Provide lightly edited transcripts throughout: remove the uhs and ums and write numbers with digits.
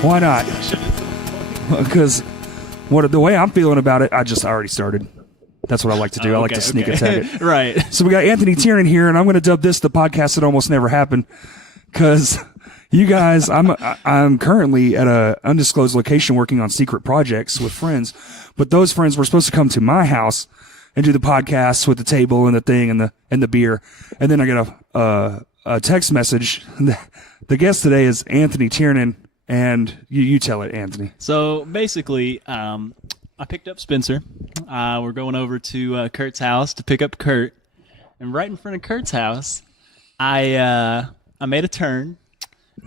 Why not? Because the way I'm feeling about it, I already started. That's what I like to do. I like to sneak attack it. Right. So we got Anthony Tiernan here, and I'm going to dub this the podcast that almost never happened. Because you guys, I'm currently at a undisclosed location working on secret projects with friends. But those friends were supposed to come to my house and do the podcast with the table and the thing and the beer. And then I get a text message. The guest today is Anthony Tiernan, and you tell it, Anthony. So basically, I picked up Spencer. We're going over to Kurt's house to pick up Kurt, and right in front of Kurt's house, I made a turn,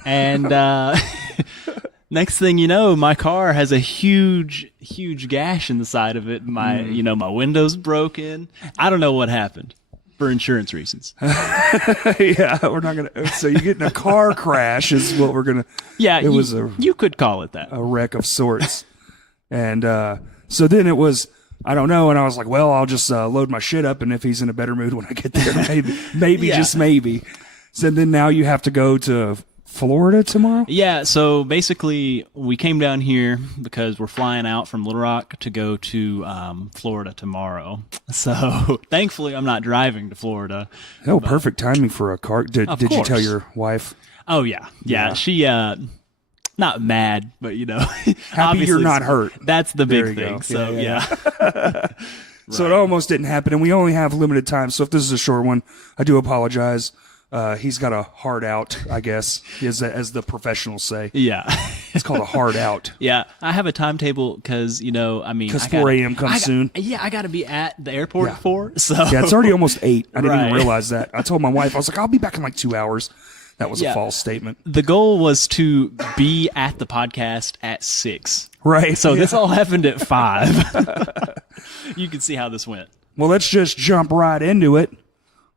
and next thing you know, my car has a huge gash in the side of it. My window's broken. I don't know what happened. For insurance reasons. Yeah, we're not gonna. So you get in a car crash is what we're gonna. Yeah, you could call it that. A wreck of sorts. And so then it was, I don't know, and I was like, well, I'll just load my shit up, and if he's in a better mood when I get there, maybe Yeah. just maybe. So then now you have to go to Florida tomorrow? Yeah, so basically we came down here because we're flying out from Little Rock to go to Florida tomorrow. So thankfully I'm not driving to Florida. Oh, perfect timing for a car. Did you tell your wife? Oh, yeah. She, not mad, but, Happy you're not hurt. That's the There big you thing. go. So, Yeah. So it almost didn't happen, and we only have limited time. So if this is a short one, I do apologize. He's got a hard out, I guess, as the professionals say. Yeah. It's called a hard out. Yeah. I have a timetable because, Because 4 a.m. comes soon. Yeah, I got to be at the airport Yeah. at 4. So. Yeah, it's already almost 8. I didn't even Right. realize that. I told my wife, I was like, I'll be back in like 2 hours. That was Yeah. a false statement. The goal was to be at the podcast at 6. Right. So this all happened at 5. You can see how this went. Well, let's just jump right into it.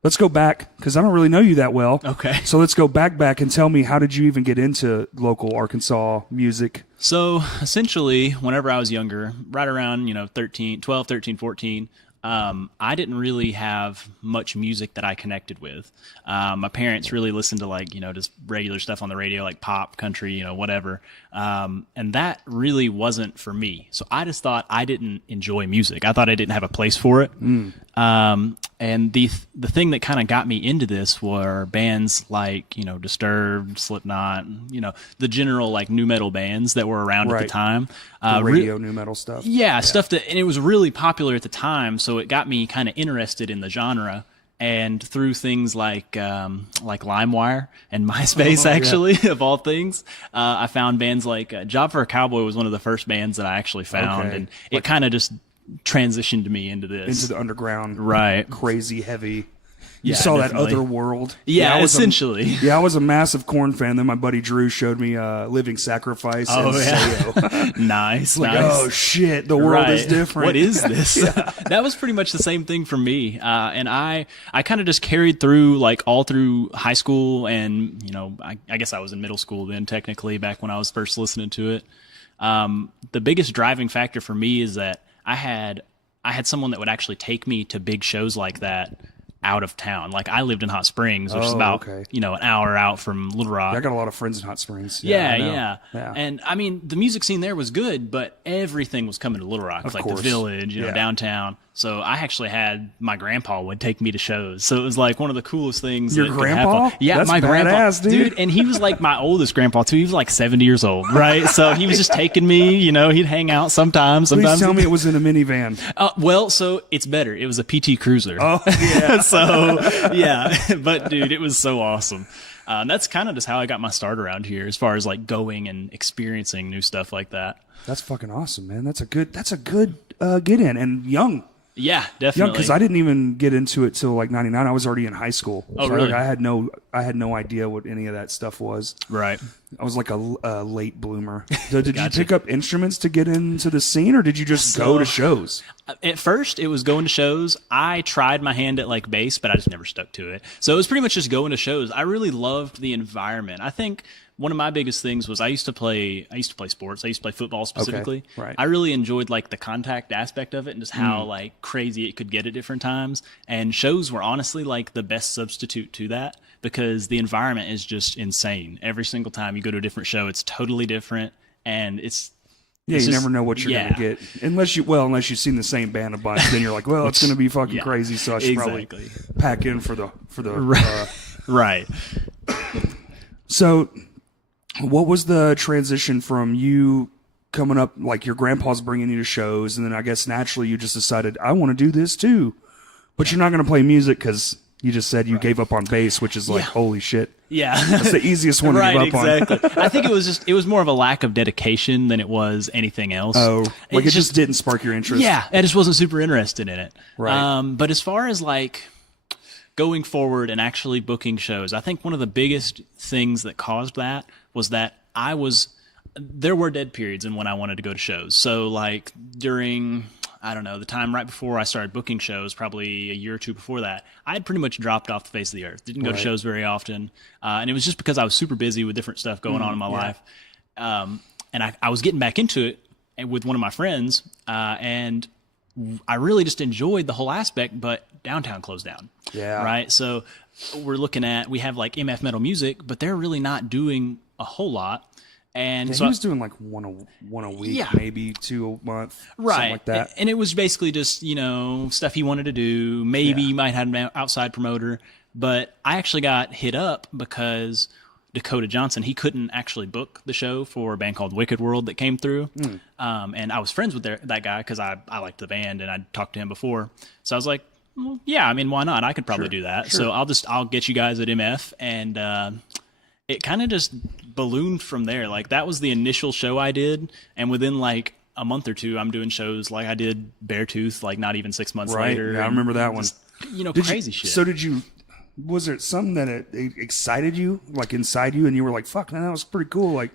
Let's go back, because I don't really know you that well. Okay. So let's go back and tell me, how did you even get into local Arkansas music? So essentially, whenever I was younger, right around, 12, 13, 14, I didn't really have much music that I connected with. My parents really listened to just regular stuff on the radio, like pop, country, whatever. And that really wasn't for me. So I just thought I didn't enjoy music. I thought I didn't have a place for it. And the thing that kind of got me into this were bands like, Disturbed, Slipknot, the general like nu metal bands that were around at the time. The radio nu metal stuff. Yeah, stuff and it was really popular at the time, so it got me kind of interested in the genre. And through things like LimeWire and MySpace, actually, of all things, I found bands like Job for a Cowboy was one of the first bands that I actually found, and it kind of just transitioned me into this. Into the underground. Right. Crazy, heavy. You Yeah, saw definitely. that other world. Yeah, I was essentially. I was a massive Korn fan. Then my buddy Drew showed me Living Sacrifice and Sayo. Nice. Oh, shit. The world is different. What is this? That was pretty much the same thing for me. And I kind of just carried through, all through high school. And, I guess I was in middle school then, technically, back when I was first listening to it. The biggest driving factor for me is that I had someone that would actually take me to big shows like that out of town. Like I lived in Hot Springs, which is about, an hour out from Little Rock. Yeah, I got a lot of friends in Hot Springs. Yeah. And I mean, the music scene there was good, but everything was coming to Little Rock, like the Village, downtown. So I actually had my grandpa would take me to shows. So it was like one of the coolest things. Your that grandpa? Could happen. Yeah, That's my grandpa, badass, dude. And he was like my oldest grandpa too. He was like 70 years old, right? So he was just taking me. He'd hang out sometimes. Please tell me it was in a minivan. Well, so it's better. It was a PT Cruiser. Oh yeah. So yeah, but dude, it was so awesome. That's kind of just how I got my start around here, as far as like going and experiencing new stuff like that. That's fucking awesome, man. That's a good get in, and young. Yeah, definitely. Because I didn't even get into it till like 99. I was already in high school. Oh, so really? I had no idea what any of that stuff was. Right. I was like a late bloomer. Did you pick up instruments to get into the scene, or did you just go to shows? At first, it was going to shows. I tried my hand at like bass, but I just never stuck to it. So it was pretty much just going to shows. I really loved the environment. I think one of my biggest things was I used to play sports. I used to play football specifically. Okay, right. I really enjoyed like the contact aspect of it and just how like crazy it could get at different times. And shows were honestly like the best substitute to that, because the environment is just insane. Every single time you go to a different show, it's totally different. and it's you just, never know what you're going to get. Unless you've seen the same band a bunch, then you're like, well, it's going to be fucking crazy, so I should probably pack in for the right. So, what was the transition from you coming up, like your grandpa's bringing you to shows, and then I guess naturally you just decided, I want to do this too, but you're not going to play music because you just said you gave up on bass, which is like, holy shit. Yeah. That's the easiest one to give up on. Exactly. I think it was more of a lack of dedication than it was anything else. Oh, like it just didn't spark your interest. Yeah, I just wasn't super interested in it. Right. But as far as like going forward and actually booking shows, I think one of the biggest things that caused that was that there were dead periods in when I wanted to go to shows. So like during, I don't know, the time right before I started booking shows, probably a year or two before that, I had pretty much dropped off the face of the earth. Didn't go to shows very often. And it was just because I was super busy with different stuff going on in my life. And I was getting back into it with one of my friends. And I really just enjoyed the whole aspect, but downtown closed down. Yeah. Right. So we have like MF Metal Music, but they're really not doing a whole lot. And so he was doing like one a week, maybe 2 a month, something like that. And it was basically just, stuff he wanted to do. Maybe you might have an outside promoter. But I actually got hit up because Dakota Johnson, he couldn't actually book the show for a band called Wicked World that came through. And I was friends with that guy because I liked the band and I'd talked to him before. So I was like, well, yeah, I mean, why not? I could probably do that. Sure. So I'll get you guys at MF. And it kind of just ballooned from there. Like that was the initial show I did. And within like a month or two, I'm doing shows like I did Beartooth, like not even 6 months later. Yeah, I remember that one. Just, crazy shit. So was there something that it excited you, like inside you, and you were like, fuck, man, that was pretty cool. Like,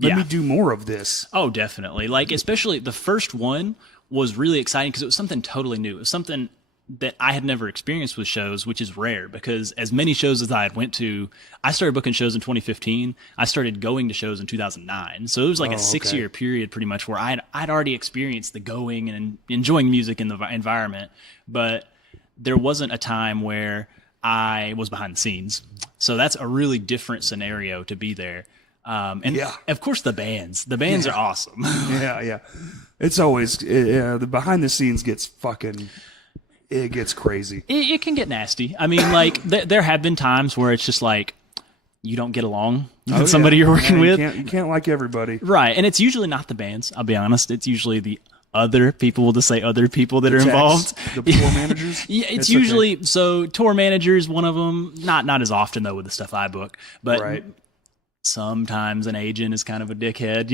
let me do more of this. Oh, definitely. Like, especially the first one was really exciting because it was something totally new. It was something that I had never experienced with shows, which is rare because as many shows as I had went to, I started booking shows in 2015. I started going to shows in 2009. So it was like a 6-year period pretty much where I'd already experienced the going and enjoying music in the environment. But there wasn't a time where I was behind the scenes. So that's a really different scenario to be there. And of course the bands are awesome. Yeah. It's always, the behind the scenes gets fucking... It gets crazy. It can get nasty. I mean, like, there have been times where it's just like, you don't get along with somebody you're working with. You can't like everybody. Right. And it's usually not the bands, I'll be honest. It's usually the other people, we'll just say other people that are involved. The tour managers? Yeah, it's usually, so tour managers, one of them, not as often though with the stuff I book, but sometimes an agent is kind of a dickhead,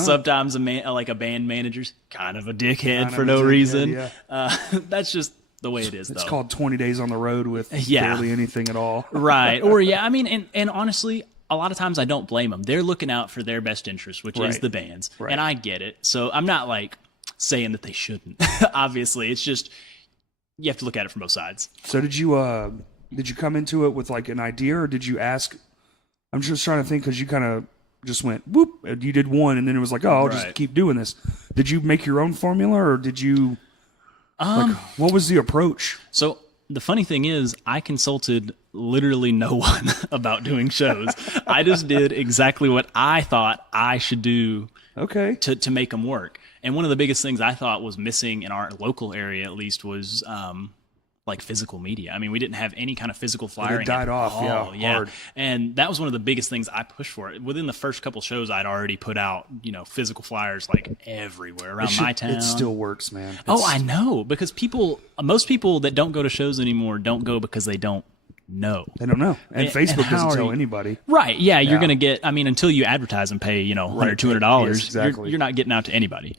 Sometimes a band manager's kind of a dickhead for no reason. Yeah. That's just the way it is. It's called 20 Days on the Road with barely anything at all. Right. Or I mean, and honestly, a lot of times I don't blame them. They're looking out for their best interest, which is the bands. Right. And I get it. So I'm not like saying that they shouldn't. Obviously, it's just you have to look at it from both sides. So did you come into it with like an idea, or did you ask? I'm just trying to think because you kind of just went whoop. You did one, and then it was like, oh, I'll just keep doing this. Did you make your own formula, or did you? What was the approach? So the funny thing is, I consulted literally no one about doing shows. I just did exactly what I thought I should do. Okay. To make them work. And one of the biggest things I thought was missing in our local area, at least, was like physical media. I mean, we didn't have any kind of physical flyering. It died off, hard. And that was one of the biggest things I pushed for. Within the first couple shows, I'd already put out, physical flyers like everywhere around my town. It still works, man. I know, because most people that don't go to shows anymore don't go because they don't know. They don't know. And Facebook doesn't tell anybody. Right. Yeah. You're going to get, until you advertise and pay, $100, $200, yes, exactly. You're not getting out to anybody.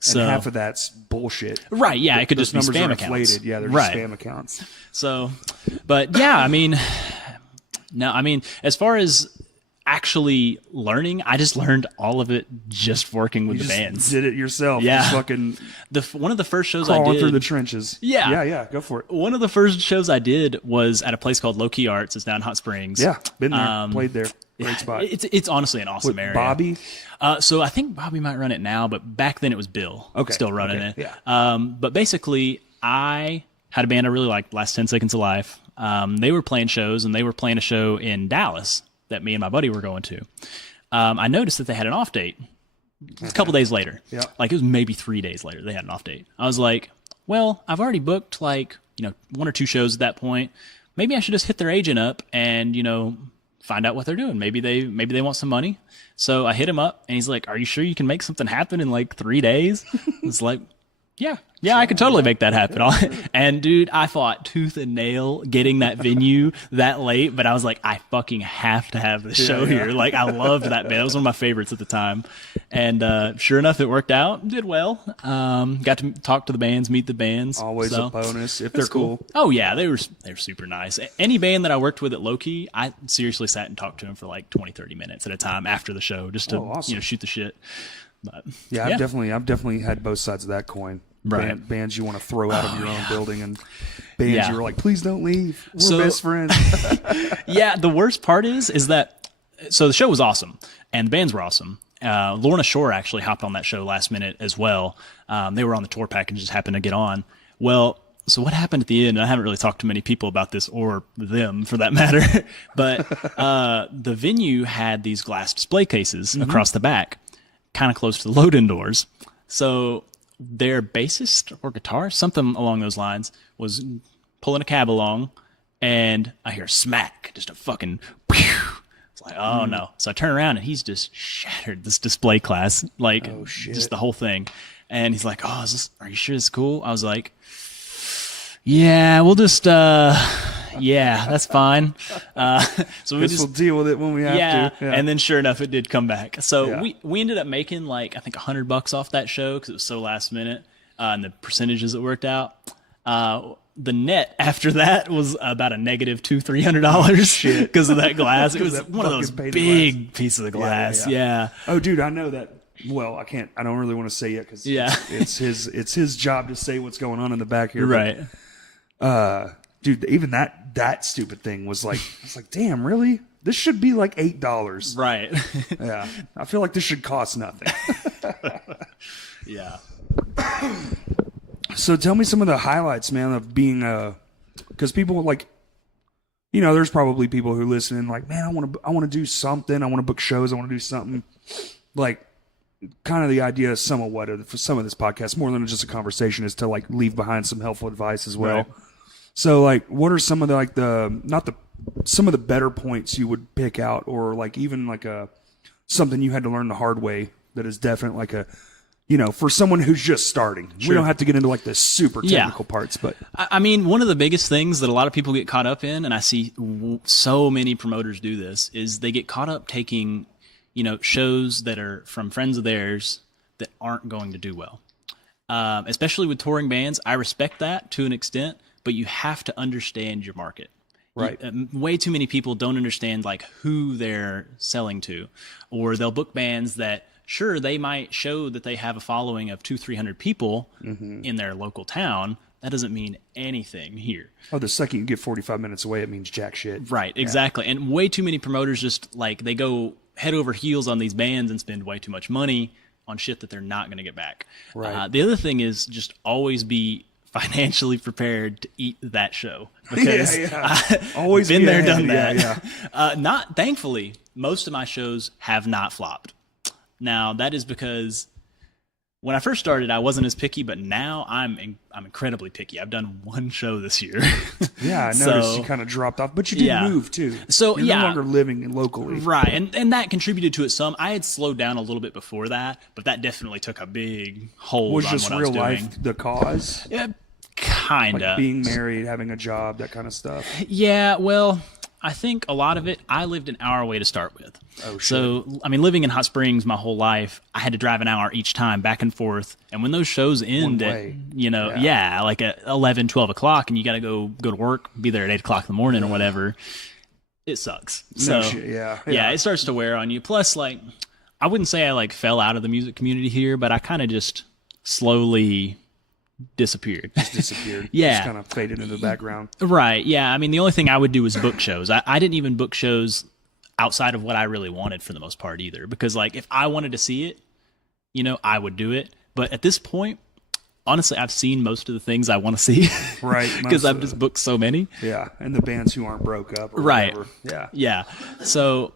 So, and half of that's bullshit. Right, yeah, it could just be spam accounts. Inflated. Yeah, they're just spam accounts. So, but yeah, as far as actually learning, I just learned all of it just working with the bands. Did it yourself. Yeah. Just fucking one of the first shows I did. Crawling through the trenches. Yeah. Yeah, go for it. One of the first shows I did was at a place called Low Key Arts. It's down in Hot Springs. Yeah, been there, played there. Great spot. It's honestly an awesome area. Bobby? So I think Bobby might run it now, but back then it was Bill still running it. Yeah. But basically, I had a band I really liked, Last 10 Seconds of Life. They were playing shows, and they were playing a show in Dallas that me and my buddy were going to. I noticed that they had an off date. A couple days later. Yeah. Like it was maybe 3 days later they had an off date. I was like, well, I've already booked like, 1 or 2 shows at that point. Maybe I should just hit their agent up and, find out what they're doing. Maybe they want some money. So I hit him up and he's like, are you sure you can make something happen in like 3 days? It's like, yeah, I could totally make that happen. And dude, I fought tooth and nail getting that venue that late, but I was like, I fucking have to have this show here. Like, I loved that band. It was one of my favorites at the time. And sure enough, it worked out. Did well. Got to talk to the bands, meet the bands. Always a bonus if they're cool. Oh yeah, they were super nice. Any band that I worked with at Low-Key, I seriously sat and talked to them for like 20, 30 minutes at a time after the show just to awesome. shoot the shit. But I've definitely had both sides of that coin. Right. Bands you want to throw out of your own building, and bands you're like, please don't leave. We're best friends. Yeah, the worst part is that so the show was awesome and the bands were awesome. Lorna Shore actually hopped on that show last minute as well. They were on the tour package and just happened to get on. Well, so what happened at the end? I haven't really talked to many people about this, or them for that matter, but the venue had these glass display cases across the back, kind of close to the load-in doors. So their bassist or guitarist, something along those lines, was pulling a cab along, and I hear smack, just a fucking pew. It's like, oh no. So I turn around and he's just shattered this display class, like just the whole thing. And he's like, oh, are you sure it's cool? I was like, yeah, we'll just, yeah, that's fine. So we'll deal with it when we have to. Yeah. And then sure enough, it did come back. So we ended up making like, I think $100 off that show because it was so last minute, and the percentages that worked out. The net after that was about a negative $200-300 because of that glass. It was one of those big pieces of glass. Yeah. Oh, dude, I know that. Well, I don't really want to say it because it's his job to say what's going on in the back here. Right. But, dude, even that stupid thing was like, I was like, damn, really? This should be like $8. Right. Yeah. I feel like this should cost nothing. Yeah. So tell me some of the highlights, man, of being because people like, there's probably people who listen and like, man, I want to do something. I want to book shows. I want to do something. Like, kind of the idea somewhat of for some of this podcast, more than just a conversation, is to like leave behind some helpful advice as well. Right. So like, what are some of the some of the better points you would pick out, or like even like something you had to learn the hard way that is definitely like for someone who's just starting. Sure. We don't have to get into like the super technical parts, but I mean, one of the biggest things that a lot of people get caught up in, and I see so many promoters do this, is they get caught up taking, shows that are from friends of theirs that aren't going to do well. Especially with touring bands, I respect that to an extent, but you have to understand your market. Right. Way too many people don't understand like who they're selling to, or they'll book bands that, sure, they might show that they have a following of 200-300 people in their local town. That doesn't mean anything here. Oh, the second you get 45 minutes away, it means jack shit. Right, exactly. Yeah. And way too many promoters just like they go head over heels on these bands and spend way too much money on shit that they're not going to get back. Right. The other thing is just always be financially prepared to eat that show, because always been there, done that. Yeah. Not thankfully, most of my shows have not flopped. Now that is because when I first started, I wasn't as picky, but now I'm incredibly picky. I've done one show this year. Yeah, I noticed you kind of dropped off, but you did move too. So you're no longer living locally, right? And that contributed to it some. I had slowed down a little bit before that, but that definitely took a big hold. Was on just what real I was doing. Life the cause? Yeah, kind of. Like being married, having a job, that kind of stuff. Yeah, well, I think a lot of it, I lived an hour away to start with. Oh, shit. So, I mean, living in Hot Springs my whole life, I had to drive an hour each time back and forth. And when those shows end at, like at 11, 12 o'clock, and you got to go to work, be there at 8 o'clock in the morning or whatever, it sucks. No so, shit, yeah, it starts to wear on you. Plus, like, I wouldn't say I like fell out of the music community here, but I kind of just slowly disappeared. Yeah. Just kind of faded into the background. Right. Yeah. I mean, the only thing I would do was book shows. I didn't even book shows outside of what I really wanted for the most part either. Because like if I wanted to see it, I would do it. But at this point, honestly, I've seen most of the things I want to see. Right. Because I've just booked so many. Yeah. And the bands who aren't broke up. Or right. whatever. Yeah. Yeah. So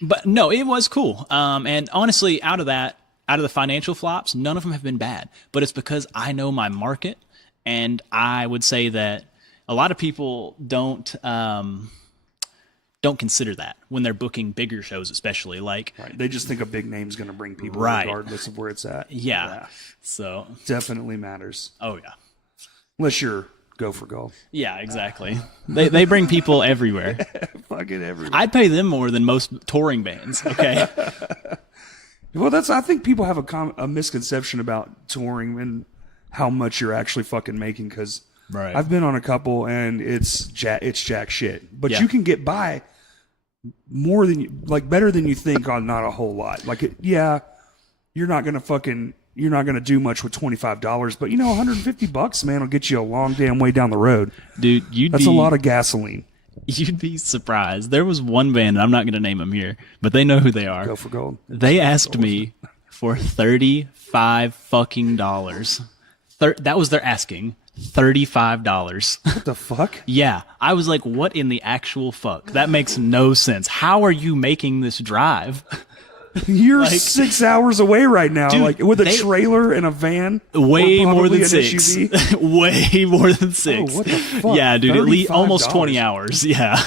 But no, it was cool. And honestly, out of the financial flops, none of them have been bad. But it's because I know my market, and I would say that a lot of people don't consider that when they're booking bigger shows, especially like Right. They just think a big name's going to bring people Right. regardless of where it's at. yeah. So Definitely matters. oh yeah. Unless you're Gopher Golf. Yeah, exactly. They bring people everywhere. Fucking everywhere. I'd pay them more than most touring bands. Okay. Well, I think people have a misconception about touring and how much you're actually fucking making, because Right. I've been on a couple and it's jack shit. But Yeah. you can get by more than better than you think on not a whole lot. You're not gonna do much with $25, but $150, man, will get you a long damn way down the road. Dude, That's a lot of gasoline. You'd be surprised. There was one band, and I'm not going to name them here, but they know who they are. Go for gold. They asked me for $35 fucking dollars. That was their asking. $35. What the fuck? Yeah. I was like, what in the actual fuck? That makes no sense. How are you making this drive? You're 6 hours away right now, Dude, with a trailer and a van. Way or more probably than an 6. SUV. Way more than 6. Oh, what the fuck? Yeah, dude, at least almost $35. 20 hours. Yeah.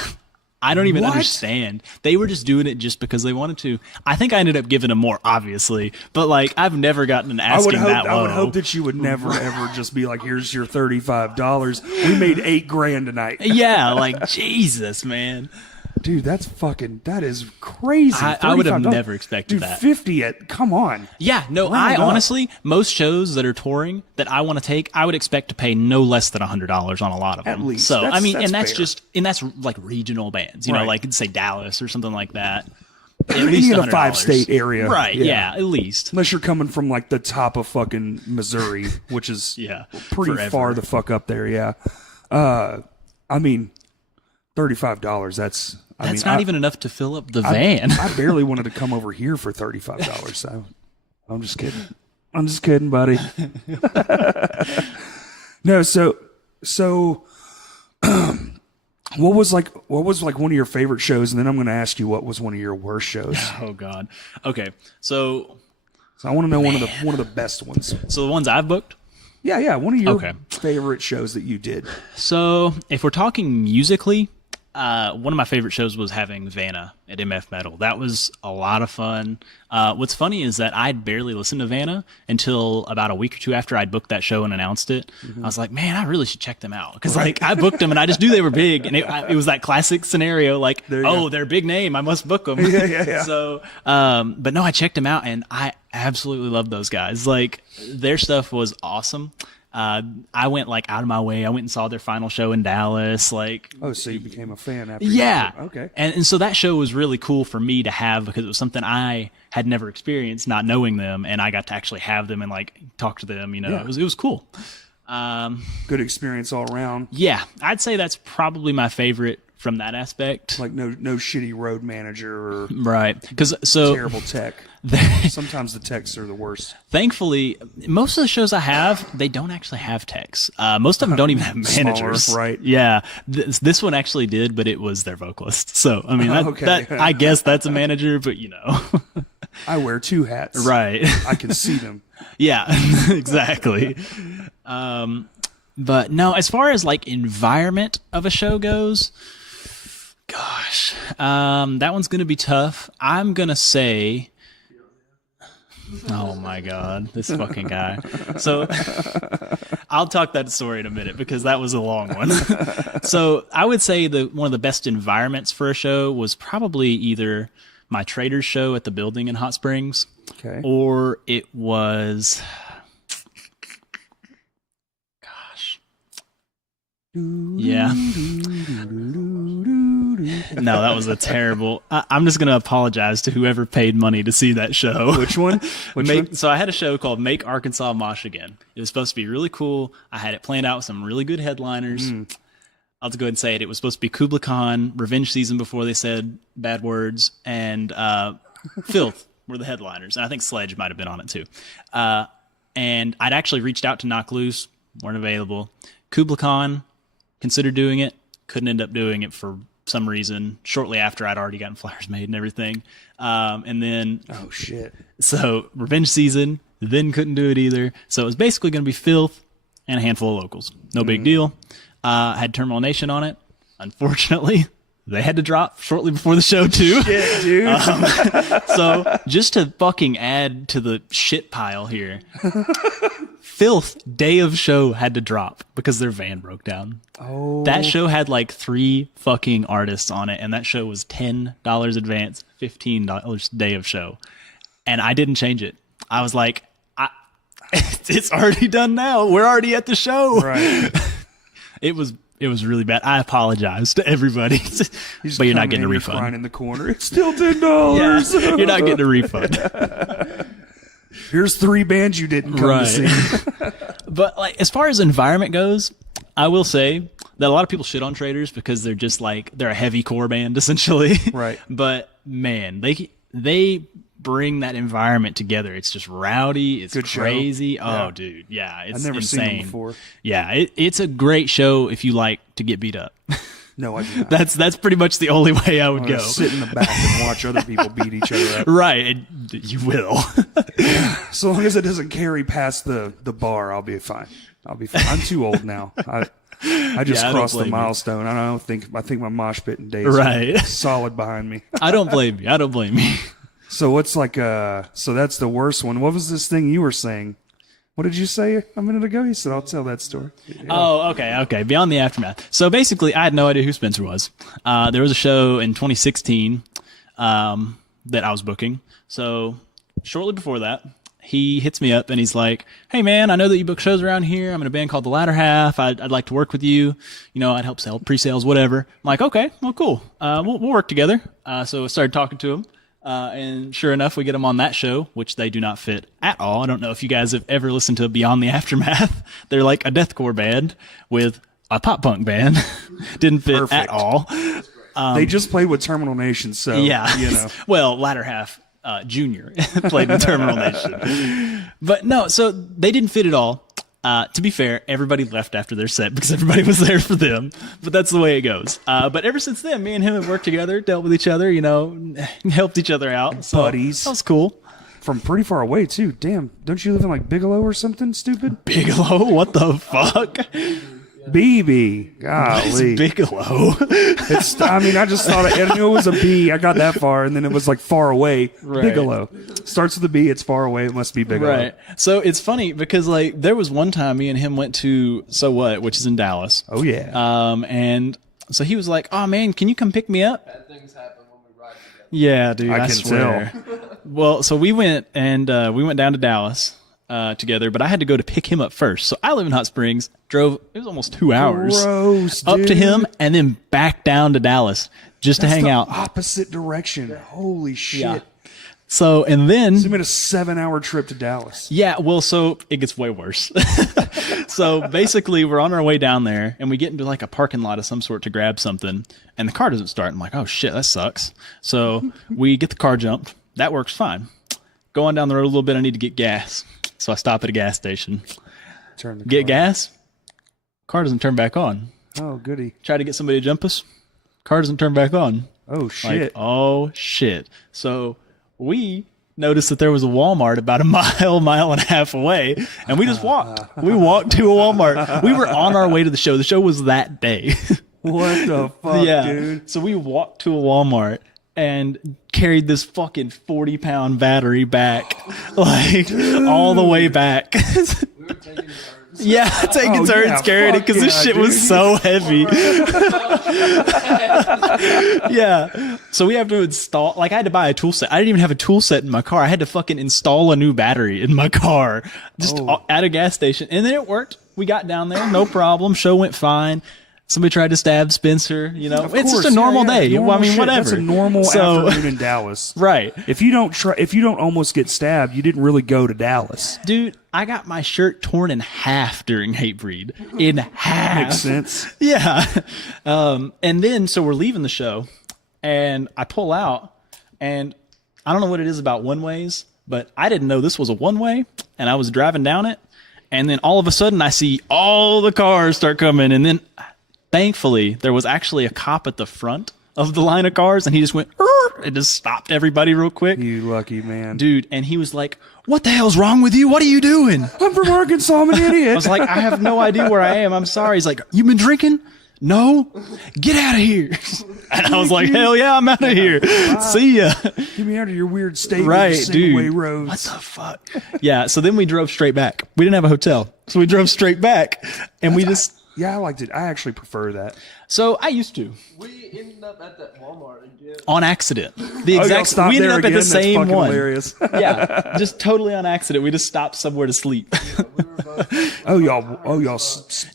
I don't even What? understand. They were just doing it just because they wanted to. I think I ended up giving them more, obviously, but I've never gotten an asking that low. I would hope that you would never ever just be like, "Here's your $35. We made $8,000 tonight." Yeah, Jesus, man. Dude, that is crazy. I would have $35. never expected Dude, that. 50 come on. Yeah, no, Round up. honestly, most shows that are touring that I want to take, I would expect to pay no less than $100 on a lot of them. At least. So, That's fair. that's like regional bands, Right. like say Dallas or something like that. At Any least in a $100. 5-state area. Right, yeah, at least. Unless you're coming from the top of fucking Missouri, which is Yeah, pretty forever. far the fuck up there, yeah. I mean, $35, that's Not even enough to fill up the van. I barely wanted to come over here for $35. So I'm just kidding, buddy. No, so what was one of your favorite shows, and then I'm going to ask you what was one of your worst shows. Oh God. Okay, so I want to know one of the best ones. the ones I've booked. Yeah, one of your Okay. favorite shows that you did. So if we're talking musically, one of my favorite shows was having Vanna at MF Metal. That was a lot of fun. What's funny is that I'd barely listened to Vanna until about a week or two after I'd booked that show and announced it. I was like, man, I really should check them out. Because I booked them and I just knew they were big. And it was that classic scenario, they're a big name, I must book them. Yeah. So, but no, I checked them out and I absolutely loved those guys. Their stuff was awesome. I went out of my way. I went and saw their final show in Dallas. Oh, so you became a fan after? Yeah. Okay. And so that show was really cool for me to have because it was something I had never experienced, not knowing them, and I got to actually have them and talk to them. Yeah. It was cool. Good experience all around. Yeah, I'd say that's probably my favorite from that aspect. No shitty road manager or Right. Because terrible tech. Sometimes the techs are the worst. Thankfully, most of the shows I have, they don't actually have techs. Most of them don't even have managers. Smaller, right? Yeah. This one actually did, but it was their vocalist. So, I mean, Okay. I guess that's a manager, but I wear 2 hats. Right. I can see them. Yeah, exactly. But no, as far as environment of a show goes, gosh, that one's going to be tough. I'm going to say, oh my God, this fucking guy. So I'll talk that story in a minute because that was a long one. So I would say one of the best environments for a show was probably either my Trader's show at the building in Hot Springs, Okay. or it was, gosh, yeah. No, that was a terrible. I'm just going to apologize to whoever paid money to see that show. Which one? So I had a show called Make Arkansas Mosh Again. It was supposed to be really cool. I had it planned out with some really good headliners. I'll just go ahead and say it. It was supposed to be Kubla Khan, Revenge Season before they said bad words, and Filth were the headliners. And I think Sledge might have been on it too. And I'd actually reached out to Knock Loose, weren't available. Kubla Khan considered doing it, couldn't end up doing it for some reason shortly after I'd already gotten flyers made and everything. And then, oh shit. So Revenge season, then couldn't do it either. So it was basically going to be Filth and a handful of locals. No big deal. Had Terminal Nation on it. Unfortunately, they had to drop shortly before the show too. Shit, dude. So just to fucking add to the shit pile here, Filth day of show had to drop because their van broke down. Oh, That show had like 3 fucking artists on it, and that show was $10 advance, $15 day of show. And I didn't change it. I was like, it's already done now. We're already at the show. right. It was really bad. I apologize to everybody, but you're not getting a refund. Crying in the corner. It's still $10. Yeah, you're not getting a refund. Here's 3 bands you didn't come to see. But like, as far as environment goes, I will say that a lot of people shit on Traders because they're just like, they're a heavy core band essentially. Right. But man, they bring that environment together. It's just rowdy. It's good crazy. Show. Oh, Yeah. dude. Yeah. It's I've never insane. seen them before. Yeah. It's a great show if you like to get beat up. No, I do not. That's pretty much the only way I would go. Sit in the back and watch other people beat each other up. Right. You will. So long as it doesn't carry past the bar, I'll be fine. I'm too old now. I just I don't crossed the blame you. milestone. I think my mosh pit and days Right. are solid behind me. I don't blame you. So what's like so that's the worst one. What was this thing you were saying? What did you say a minute ago? You said I'll tell that story. Yeah. Oh, okay. Beyond the Aftermath. So basically, I had no idea who Spencer was. There was a show in 2016 that I was booking. So shortly before that, he hits me up and he's like, "Hey man, I know that you book shows around here. I'm in a band called The Latter Half. I'd like to work with you. You know, I'd help sell pre-sales, whatever." I'm like, "Okay, well, cool. We'll work together." So I started talking to him. And sure enough, we get them on that show, which they do not fit at all. I don't know if you guys have ever listened to Beyond the Aftermath. They're like a deathcore band with a pop punk band. Didn't fit Perfect. at all. They just played with Terminal Nation, so Yeah. you know. Well, Latter Half Junior played in Terminal Nation. But no, so they didn't fit at all. To be fair, everybody left after their set because everybody was there for them. But that's the way it goes. But ever since then, me and him have worked together, dealt with each other, you know, helped each other out. So Buddies. that was cool. From pretty far away too. Damn, don't you live in like Bigelow or something stupid? Bigelow? What the fuck? BB. Golly. Bigelow. I just thought I knew it was a B. I got that far, and then it was like far away. Right. Bigelow. Starts with a B, it's far away, it must be Bigelow. Right. So it's funny because like there was one time me and him went to So What, which is in Dallas. Oh yeah. And so he was like, "Oh man, can you come pick me up?" Bad things happen when we ride together. Yeah, dude, I can swear. Well, so we went and we went down to Dallas together, but I had to go to pick him up first. So I live in Hot Springs. Drove. It was almost 2 hours Gross, up to dude. him, and then back down to Dallas just to hang the out. Opposite direction. Holy shit. Yeah. So and then So you made a 7-hour trip to Dallas. yeah, well, so it gets way worse. So basically, we're on our way down there, and we get into like a parking lot of some sort to grab something, and the car doesn't start. I'm like, "Oh shit, that sucks." So we get the car jumped. That works fine. Going down the road a little bit, I need to get gas. So I stop at a gas station, Turn the get car. gas. Car doesn't turn back on. Oh goody. Try to get somebody to jump us. Car doesn't turn back on. Oh Like, shit. oh shit. So we noticed that there was a Walmart about a mile and a half away, and we just walked. We walked to a Walmart. We were on our way to the show. The show was that day. What the fuck, Yeah. dude? So we walked to a Walmart and carried this fucking 40-pound battery back, like all the way back. We were taking turns. Yeah, taking Oh, turns yeah, carrying it fuck because this yeah, shit was dude. so heavy. Yeah. So we have to install, like I had to buy a tool set. I didn't even have a tool set in my car. I had to fucking install a new battery in my car just Oh. at a gas station. And then it worked. We got down there, no problem. Show went fine. Somebody tried to stab Spencer, you know. Of It's course, just a normal yeah, day. yeah, Well, I mean, shit. whatever. That's a normal So- afternoon in Dallas. Right. If you don't almost get stabbed, you didn't really go to Dallas. Dude, I got my shirt torn in half during Hatebreed. In half. Makes sense. Yeah. And then, so we're leaving the show, and I pull out, and I don't know what it is about one-ways, but I didn't know this was a one-way, and I was driving down it, and then all of a sudden I see all the cars start coming, and then thankfully there was actually a cop at the front of the line of cars, and he just went, "Arr!" and just stopped everybody real quick. You lucky man. Dude, and he was like, "What the hell's wrong with you? What are you doing?" I'm from Arkansas. I'm an idiot. I was like, "I have no idea where I am. I'm sorry." He's like, "You been drinking?" "No." "Get out of here." And I was like, "Hell yeah, I'm out of here. See ya." Get me out of your weird state. Right, Way dude. roads. What the fuck? Yeah, so then we drove straight back. We didn't have a hotel, so we drove straight back, and we just. Yeah, I liked it. I actually prefer that. So I used to. We ended up at that Walmart again. On accident. The Oh, y'all exact. stopped We ended there up at again? the That's same fucking one. hilarious. Yeah, just totally on accident. We just stopped somewhere to sleep. We were both. Oh y'all.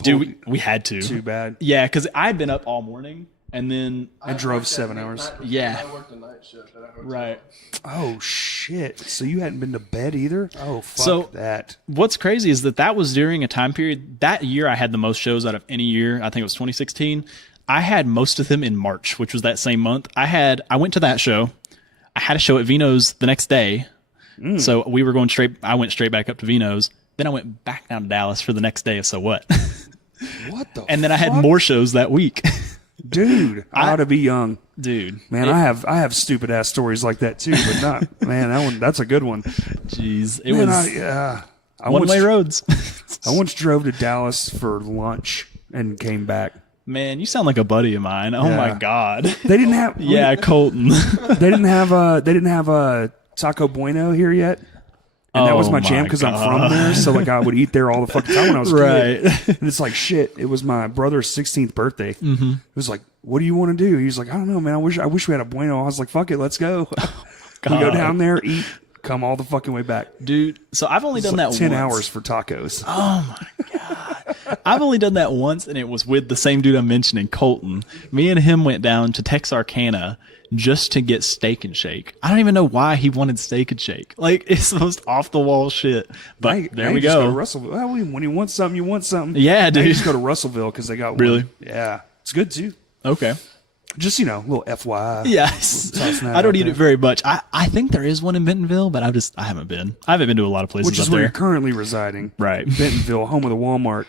Dude, we had to. Too bad. Yeah, because I had been up all morning, and then I drove 7 hours. Yeah. I worked the night shift at a hotel. right. Oh shit! So you hadn't been to bed either? Oh fuck So- that! What's crazy is that was during a time period. That year, I had the most shows out of any year. I think it was 2016. I had most of them in March, which was that same month. I went to that show. I had a show at Vino's the next day. So we were going straight. I went straight back up to Vino's. Then I went back down to Dallas for the next day of So What. What the? And then I had fuck? more shows that week. Dude, I ought to be young. Dude. Man, I have stupid ass stories like that too, but not man. That's a good one. Jeez. It Man, was I one-way roads. I once drove to Dallas for lunch and came back. Man, you sound like a buddy of mine. Oh Yeah. my God. They didn't have Yeah, Colton. they didn't have a Taco Bueno here yet. And that was Oh my jam my because I'm God. from there, so like I would eat there all the fucking time when I was a kid. Right. And it's like shit. It was my brother's 16th birthday. Mm-hmm. It was like, what do you want to do? He's like, I don't know, man. I wish we had a Bueno. I was like, fuck it, let's go. We go God. down there, eat, come all the fucking way back. Dude, so I've only done that 10 once. hours for tacos. I've only done that once, and it was with the same dude I'm mentioning, Colton. Me and him went down to Texarkana just to get Steak and Shake. I don't even know why he wanted Steak and Shake. Like, it's the most off-the-wall shit. But there we Just go go. to Russellville. Well, when you want something, you want something. Yeah, Now dude. you just go to Russellville because they got Really? one. Yeah. It's good too. Okay. Just, little FYI. Yes. Tossing that I don't out eat there. it very much. I think there is one in Bentonville, but I haven't been. I haven't been to a lot of places Which is up where there. you're currently residing. Right. Bentonville, home of the Walmart.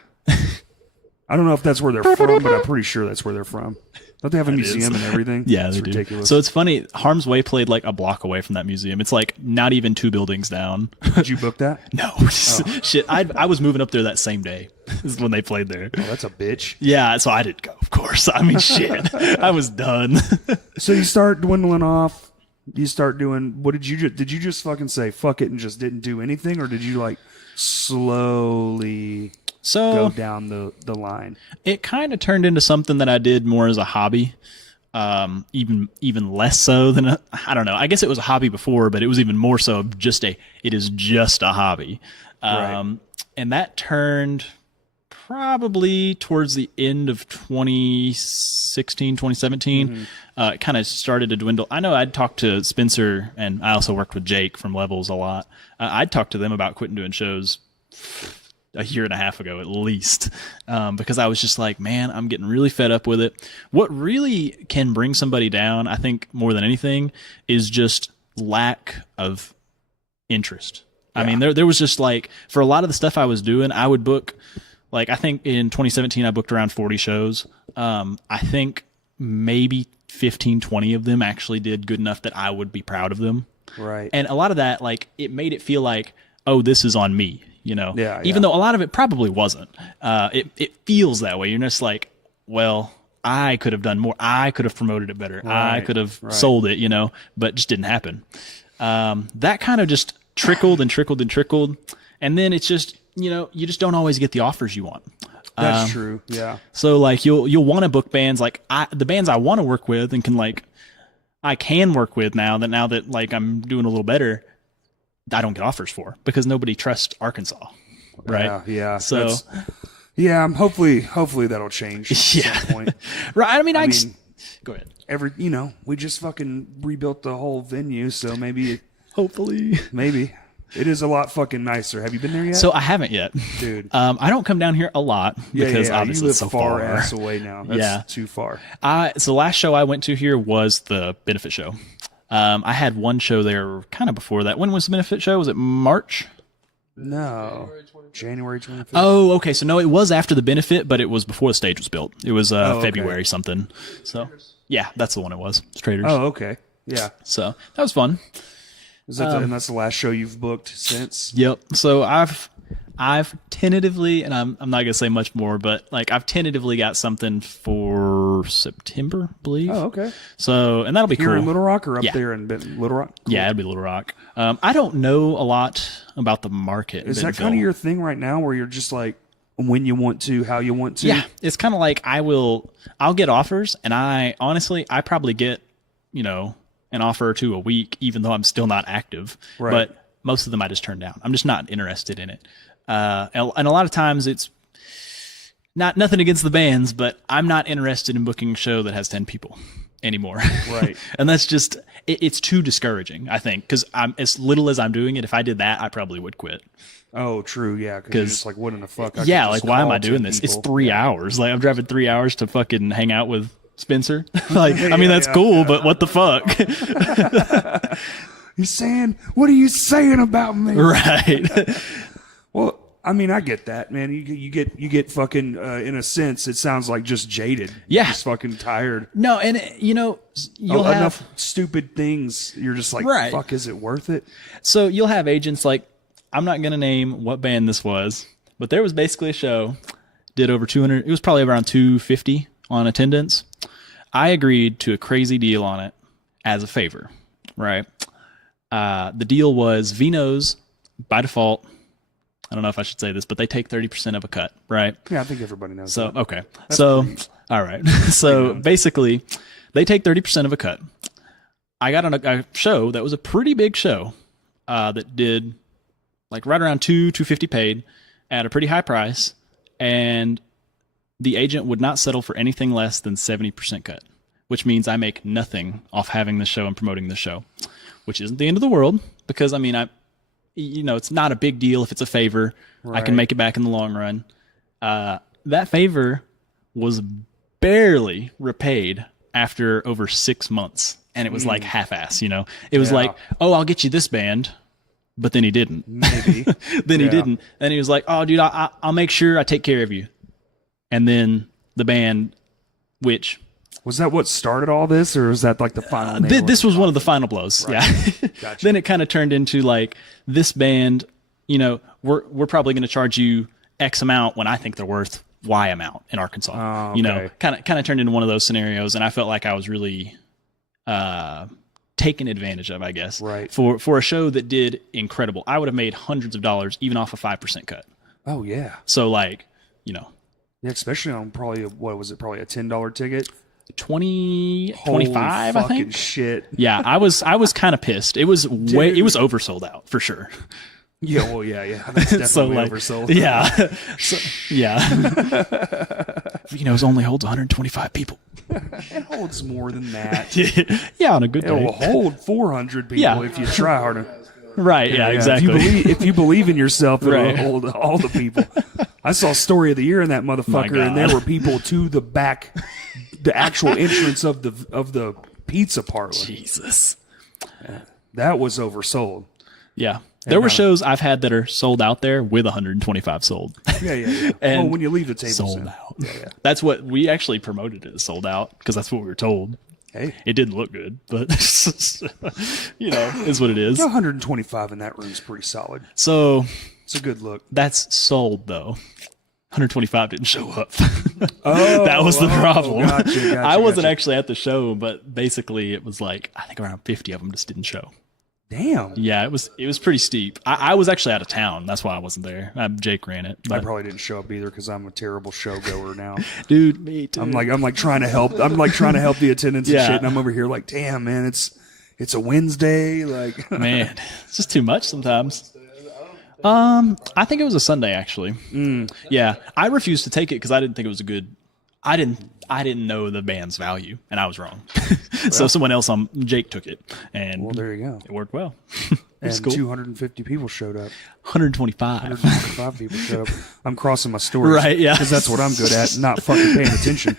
I don't know if that's where they're from, but I'm pretty sure that's where they're from. Don't they have a museum and everything? Yeah, it's they do. ridiculous. So it's funny. Harm's Way played like a block away from that museum. It's like not even 2 buildings down. Did you book that? No. Shit. I was moving up there that same day. This is when they played there. Oh, that's a bitch. Yeah, so I didn't go, of course. I mean, shit. I was done. So you start dwindling off. You start doing. What did you you just fucking say fuck it and just didn't do anything, or did you like slowly go So down the line? it kind of turned into something that I did more as a hobby. Even less so than I don't know. I guess it was a hobby before, but it was even more so of it is just a hobby. Right. And that turned probably towards the end of 2016, 2017. It kind of started to dwindle. I know I'd talked to Spencer, and I also worked with Jake from Levels a lot. I'd talked to them about quitting doing shows a year and a half ago at least, because I was just like, man, I'm getting really fed up with it. What really can bring somebody down, I think, more than anything, is just lack of interest. I mean, there was just like, for a lot of the stuff I was doing, I would book, like, I think in 2017, I booked around 40 shows. I think maybe 15, 20 of them actually did good enough that I would be proud of them. Right. And a lot of that, like, it made it feel like, oh, this is on me, Yeah, even though a lot of it probably wasn't. It feels that way. You're just like, well, I could have done more. I could have promoted it better. I Right, could have right. sold it, but it just didn't happen. That kind of just trickled and trickled and trickled. And then it's just, you just don't always get the offers you want. That's true. Yeah. So like you'll want to book bands like the bands I want to work with and I can work with now that like I'm doing a little better. I don't get offers for because nobody trusts Arkansas, right? Yeah. Yeah. So yeah. Hopefully that'll change. At Yeah. some point. right. I mean, mean, go ahead. We just fucking rebuilt the whole venue, so maybe Hopefully. it is a lot fucking nicer. Have you been there yet? So I haven't yet, dude. I don't come down here a lot because you obviously live it's so far far. ass away now. That's Yeah. too far. So the last show I went to here was the benefit show. I had one show there kind of before that. When was the benefit show? Was it March? No. January 2019. January 25th. Oh, okay. So no, it was after the benefit, but it was before the stage was built. It was okay. February something. So yeah, that's the one it was. It's Traders. Oh, okay. Yeah. So that was fun. Is that and that's the last show you've booked since? Yep. So I've tentatively, and I'm not gonna say much more, but like I've tentatively got something for September, I believe. Oh, okay. So and that'll be Here cool. in Little Rock or up Yeah. there in Little Rock? Cool. Yeah, it'll be Little Rock. I don't know a lot about the market. in Is that Bentonville. kind of your thing right now, where you're just like when you want to, how you want to? Yeah, it's kind of like I'll get offers, and I probably get, an offer or two a week, even though I'm still not active. Right. But most of them I just turn down. I'm just not interested in it. And a lot of times it's nothing against the bands, but I'm not interested in booking a show that has 10 people anymore. Right. And that's just, it's too discouraging, I think, because I'm as little as I'm doing it. If I did that, I probably would quit. Oh, true. Yeah. Because you're just like, what in the fuck? I could Yeah, just like, why am call I doing 10 this? people. It's 3 hours. Like, I'm driving 3 hours to fucking hang out with Spencer. Like, I mean, that's cool, but what the fuck? He's saying, what are you saying about me? Right. Well, I mean, I get that, man. You get fucking, in a sense, it sounds like just jaded. Yeah. Just fucking tired. No, and, you'll have... Enough stupid things. You're just like, Right. fuck, is it worth it? So you'll have agents like, I'm not going to name what band this was, but there was basically a show, did over 200, it was probably around 250 on attendance. I agreed to a crazy deal on it as a favor, right? The deal was Vino's, by default, I don't know if I should say this, but they take 30% of a cut, right? Yeah, I think everybody knows So, that. okay. All right. So basically, they take 30% of a cut. I got on a show that was a pretty big show that did like right around 250 paid at a pretty high price, and the agent would not settle for anything less than 70% cut, which means I make nothing off having the show and promoting the show, which isn't the end of the world because, I mean, it's not a big deal if it's a favor. I can Right. make it back in the long run. That favor was barely repaid after over 6 months, and it was like half-ass, It was Yeah. like, oh, I'll get you this band, but then he didn't. Maybe. Then he Yeah. didn't. And he was like, oh, dude, I'll make sure I take care of you. And then the band, which... Was that what started all this, or was that like the final nail? this was one of the final blows. Right. Yeah. Gotcha. Then it kind of turned into like, this band, we're probably going to charge you X amount when I think they're worth Y amount in Arkansas. Oh, okay. Kind of turned into one of those scenarios, and I felt like I was really taken advantage of, I guess. Right. For a show that did incredible. I would have made hundreds of dollars even off a 5% cut. Oh yeah. So like, Yeah, especially on probably probably a $10 ticket. 20, Holy 25, I fucking think. shit. Yeah, I was kind of pissed. It was it was oversold out for sure. Yeah, well, yeah. That's definitely So like, oversold. yeah, Vino's only holds 125 people. It holds more than that. Yeah, on a good It will day. hold 400 people Yeah. if you try hard enough. Right? Yeah, exactly. If you believe in yourself, it'll Right. hold all the people. I saw Story of the Year in that motherfucker, and there God. were people to the back, the actual entrance of the pizza parlor. Jesus. That was oversold. Yeah. There were shows I've had that are sold out there with 125 sold. Yeah. And well, when you leave the table, sold out. Yeah. That's what we actually promoted it as sold out because that's what we were told. Hey, It didn't look good, but is what it is. 125 in that room is pretty solid. So It's a good look. that's sold though. 125 didn't show up. Oh, That was the problem. Gotcha, I wasn't gotcha. actually at the show, but basically it was like I think around 50 of them just didn't show. Damn. Yeah, it was pretty steep. I was actually out of town. That's why I wasn't there. Jake ran it. I But, probably didn't show up either because I'm a terrible show goer now. dude, me too. I'm like trying to help. I'm like trying to help the attendants and Yeah. shit, and I'm over here like, damn, man, it's a Wednesday. Like, man, it's just too much sometimes. I think it was a Sunday actually. Yeah, I refused to take it because I didn't think it was a good. I didn't know the band's value, and I was wrong. So someone else Jake took it, and well, there you go. it worked well. And It's cool. 250 people showed up. 125. 125 people showed up. I'm crossing my stories. Right, yeah. Because that's what I'm good at, not fucking paying attention.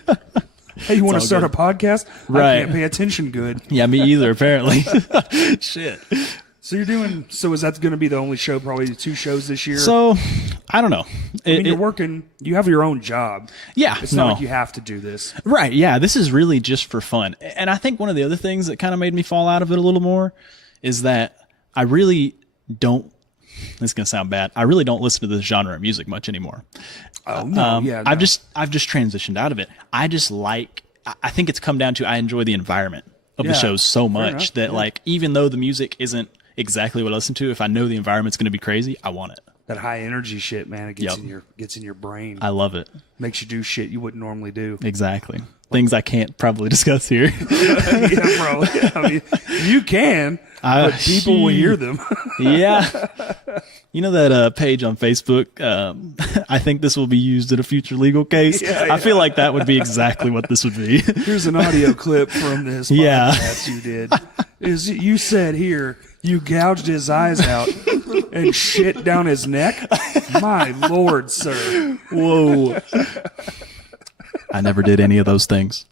Hey, you want to all start good. a podcast? Right. I can't pay attention good. Yeah, me either. Apparently. Shit. So is that going to be the only show, probably the 2 shows this year? So, I don't know. I mean, you're working, you have your own job. Yeah. It's not like you have to do this. Right. Yeah. This is really just for fun. And I think one of the other things that kind of made me fall out of it a little more is that I really don't, this is going to sound bad, I really don't listen to this genre of music much anymore. Oh, no. No. I've just transitioned out of it. I think it's come down to I enjoy the environment of the shows so much that like, even though the music isn't exactly what I listen to, if I know the environment's going to be crazy, I want it. That high energy shit, man, it gets in your brain. I love it. Makes you do shit you wouldn't normally do. Exactly. Things I can't probably discuss here. Yeah, bro. I mean, you can, but people will hear them. Yeah. You know that page on Facebook, I think this will be used in a future legal case? Yeah, I feel like that would be exactly what this would be. Here's an audio clip from this podcast you did. You said here, you gouged his eyes out and shit down his neck? My Lord, sir. Whoa. I never did any of those things.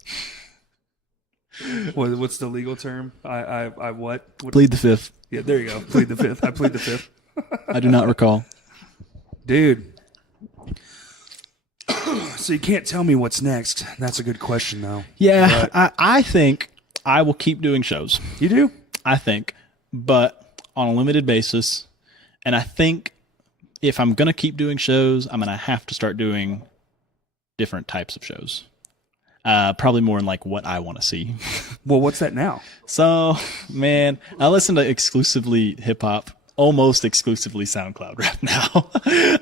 What's the legal term? I what? Plead the fifth. Yeah, there you go. Plead the fifth. I plead the fifth. I do not recall. Dude. So you can't tell me what's next. That's a good question, though. Yeah, I think I will keep doing shows. You do? I think, but on a limited basis. And I think if I'm going to keep doing shows, I'm going to have to start doing different types of shows. Probably more in like what I want to see. Well, what's that now? So, man, I listen to exclusively hip hop, almost exclusively SoundCloud rap now.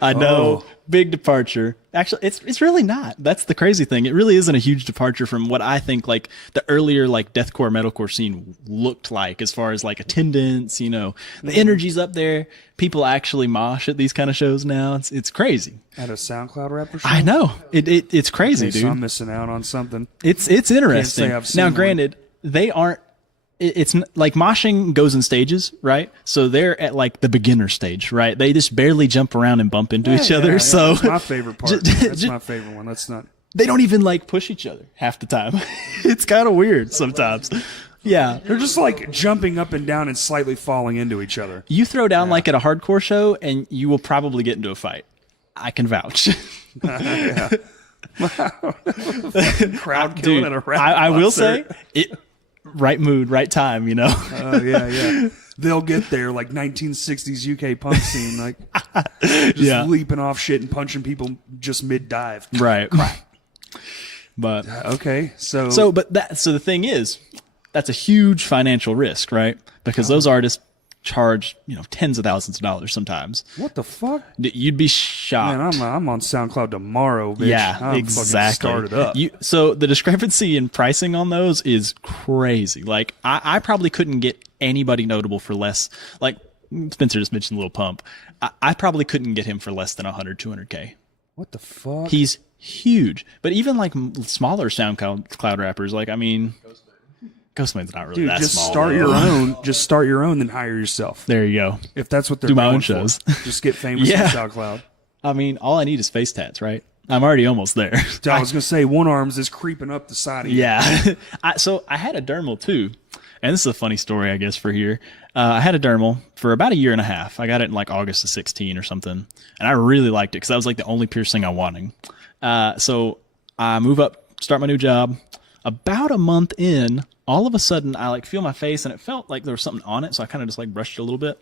I know, big departure. Actually, it's really not. That's the crazy thing. It really isn't a huge departure from what I think like the earlier like deathcore, metalcore scene looked like as far as like attendance, you know, the energy's up there. People actually mosh at these kind of shows now. It's crazy. At a SoundCloud rapper show? I know. It's crazy, dude. So I'm missing out on something. It's interesting. I've seen Now, granted, they aren't. It's like moshing goes in stages, right? So they're at like the beginner stage, right? They just barely jump around and bump into each other. So that's my favorite part. That's my favorite one. That's not. They don't even like push each other half the time. It's kind of weird sometimes. Yeah, They're just like jumping up and down and slightly falling into each other. you throw down like at a hardcore show, and you will probably get into a fight. I can vouch. Crowd killing Dude, at a rap I will say concert. it. Right mood, right time. You know. Oh yeah. They'll get there like 1960s UK punk scene, like just leaping off shit and punching people just mid dive. Right. But Okay, so the thing is, that's a huge financial risk, right? Because those artists charge, tens of thousands of dollars sometimes. what the fuck? You'd be shocked. Man, I'm on SoundCloud tomorrow, bitch. Yeah, I'm exactly. Started up. So the discrepancy in pricing on those is crazy. Like I probably couldn't get anybody notable for less. Like Spencer just mentioned Lil Pump. I probably couldn't get him for less than 200K. What the fuck? He's huge. But even like smaller SoundCloud rappers, like Ghostman's not really that just small. start your own. Just start your own, then hire yourself. There you go. If that's what they're Do my going own for. shows. Just get famous Yeah. on SoundCloud. I mean, all I need is face tats, right? I'm already almost there. I was gonna say one arm's is creeping up the side of you. Yeah. So I had a dermal too. And this is a funny story, I guess, for here. I had a dermal for about a year and a half. I got it in like August of 16 or something. And I really liked it because that was like the only piercing I wanted. So I move up, start my new job. About a month in, all of a sudden I like feel my face and it felt like there was something on it. So I kind of just like brushed it a little bit.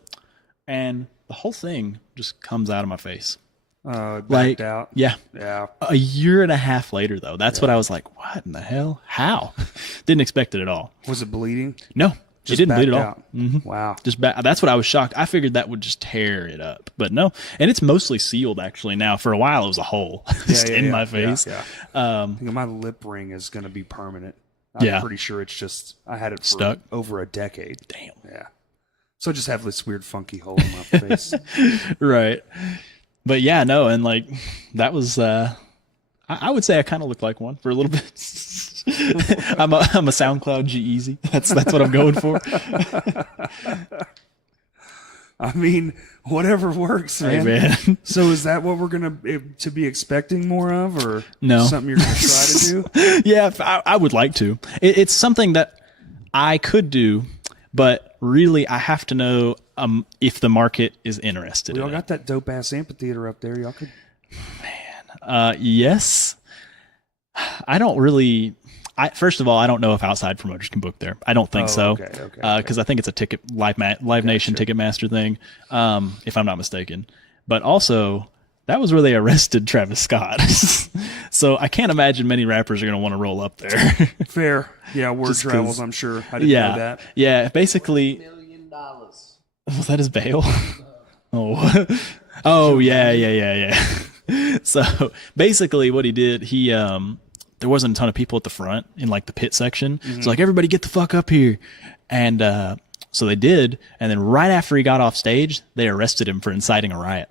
And the whole thing just comes out of my face. Backed Like, out. yeah. Yeah. A year and a half later, though, that's what I was like, what in the hell? How? Didn't expect it at all. Was it bleeding? No, it didn't bleed at all. Out. Mm-hmm. Wow. Just that's what I was shocked. I figured that would just tear it up, but no. And it's mostly sealed actually now. For a while, it was a hole just in my face. Yeah. I think my lip ring is going to be permanent. I'm pretty sure it's just I had it for Stuck? over a decade. Damn. Yeah. So I just have this weird funky hole in my face. Right. But yeah, no, and like that was I would say I kind of look like one for a little bit. I'm a SoundCloud G-Eazy. That's what I'm going for. I mean, whatever works, man. Hey, man. So is that what we're going to be expecting more of, or No. something you're going to try to do? Yeah, I would like to. It's something that I could do, but really I have to know if the market is interested. Y'all in got that dope ass amphitheater up there. Y'all could. Yes. I don't really. First of all, I don't know if outside promoters can book there. I don't think so. Okay. Because I think it's a Live Nation Ticketmaster thing, if I'm not mistaken. But also, that was where they arrested Travis Scott. So I can't imagine many rappers are going to want to roll up there. Fair. Yeah, word Just travels, 'cause- I'm sure. I didn't know that. Yeah, basically. $1 million. Was that his bail? Oh, oh yeah. So basically, what he did, there wasn't a ton of people at the front in like the pit section. So like, everybody get the fuck up here, and so they did. And then right after he got off stage, they arrested him for inciting a riot.